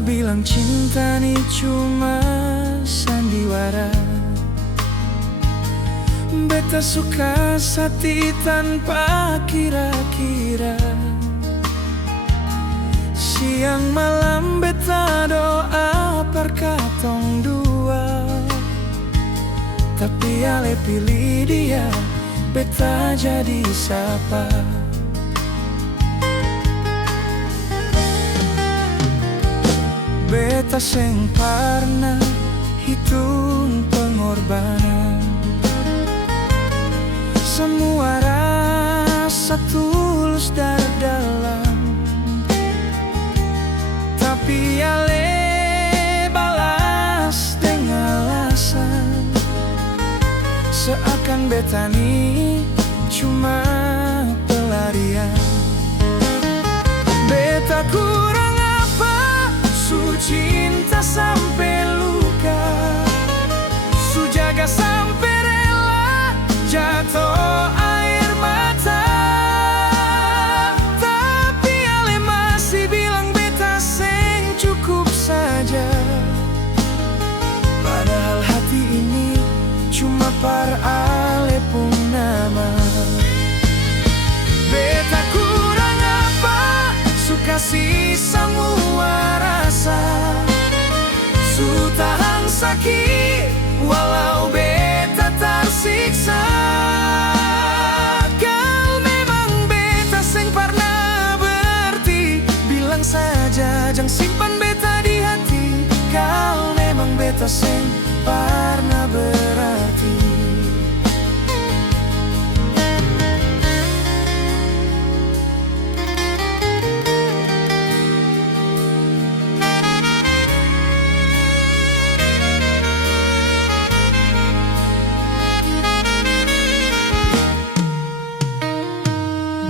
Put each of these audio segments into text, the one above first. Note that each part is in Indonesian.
bilang cinta ni cuma sandiwara. Beta suka hati tanpa kira-kira. Siang malam beta doa perkatong dua, tapi ale pilih dia, beta jadi siapa? Beta seng pernah hitung pengorbanan. Semua rasa tulus dari dalam, tapi ale balas dengan alasan seakan beta ni cuma pelarian. Beta kurang apa, su cinta sampai luka, su jaga sampai rela jatuh air mata. Tapi ale masih bilang beta seng cukup saja, padahal hati ini cuma par ale pun nama. Beta kurang apa, su kasih semua rasa, su tahan sakit walau beta tersiksa. Kau memang beta seng pernah berarti, bilang saja jangan simpan beta di hati. Kau memang beta seng pernah berarti.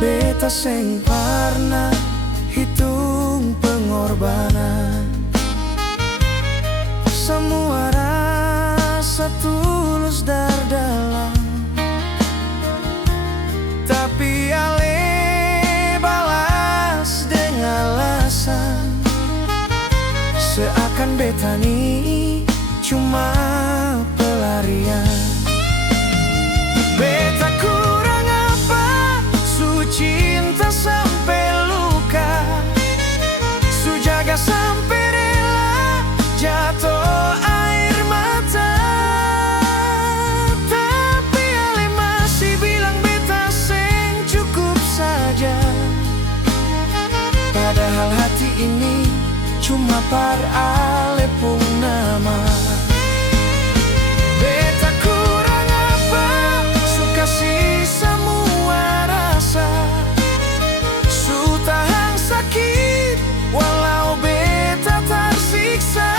Beta seng pernah hitung pengorbanan. Semua rasa tulus dari dalam, tapi ale balas dengan alasan seakan beta ni cuma pelarian. Beta kurang apa, su cinta sampai luka, su jaga sampai rela jatuh air mata. Tapi ale masih bilang beta seng cukup saja, padahal hati ini cuma par ale pun nama. Beta kurang apa, su kasih semua rasa, su tahan sakit walau beta tersiksa.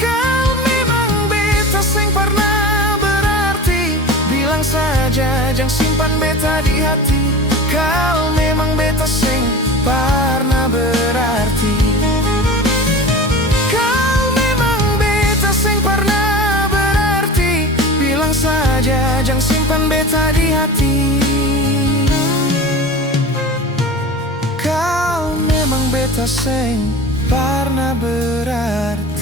Kau memang beta seng pernah berarti, bilang saja jangan simpan beta di hati. Kau memang beta seng pernah berarti. Kau memang beta seng pernah berarti, bilang saja jangan simpan beta di hati. Kau memang beta seng pernah berarti.